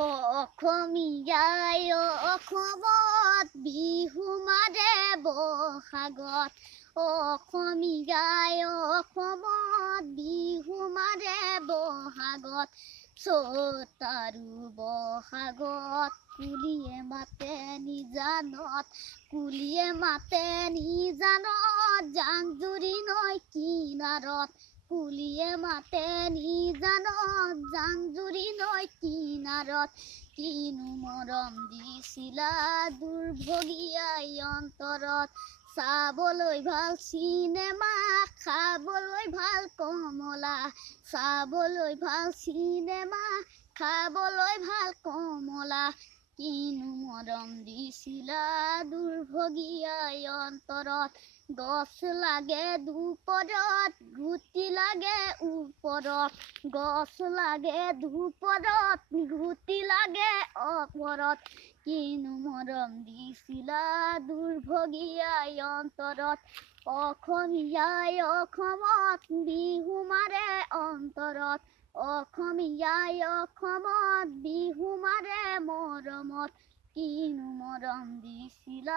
অসমীয়াই অসমত বিহু মাৰে বহাগত। অসমীয়াই অসমত বিহু মাৰে বহাগত। চ'ত আৰু বহাগত কুলিয়ে মাতে নিজানত। কুলিয়ে মাতে নিজানত জান জুৰি নৈ কিনাৰত। কুলিয়ে মাতে নিজানত জান জুৰি নৈ কিনাৰত। কিনো মৰম দিছিলা দুৰ্ভগীয়াই অন্তৰত। চাবলৈ ভাল চিনেমা, খাবলৈ ভাল কমলা। চাবলৈ ভাল চিনেমা, খাবলৈ ভাল কমলা। কিনো মৰম দিছিলা দুৰ্ভগীয়াই অন্তৰত। গছ লাগে দুপৰত, গুটি লাগে ওপৰত। গছ লাগে দুপৰত, গুটি লাগে ওপৰত। কিনো মৰম দিছিলা দুৰ্ভগীয়াই অন্তৰত। অসমীয়াই অসমত বিহু মাৰে অন্তৰত। অসমীয়াই অসমত বিহু মাৰে মৰমত। কিনো মৰম দিছিলা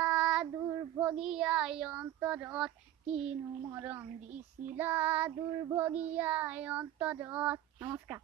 দুৰ্ভগীয়াই অন্তৰত। কিনো মৰম দিছিলা দুৰ্ভগীয়াই অন্তৰত। নমস্কাৰ।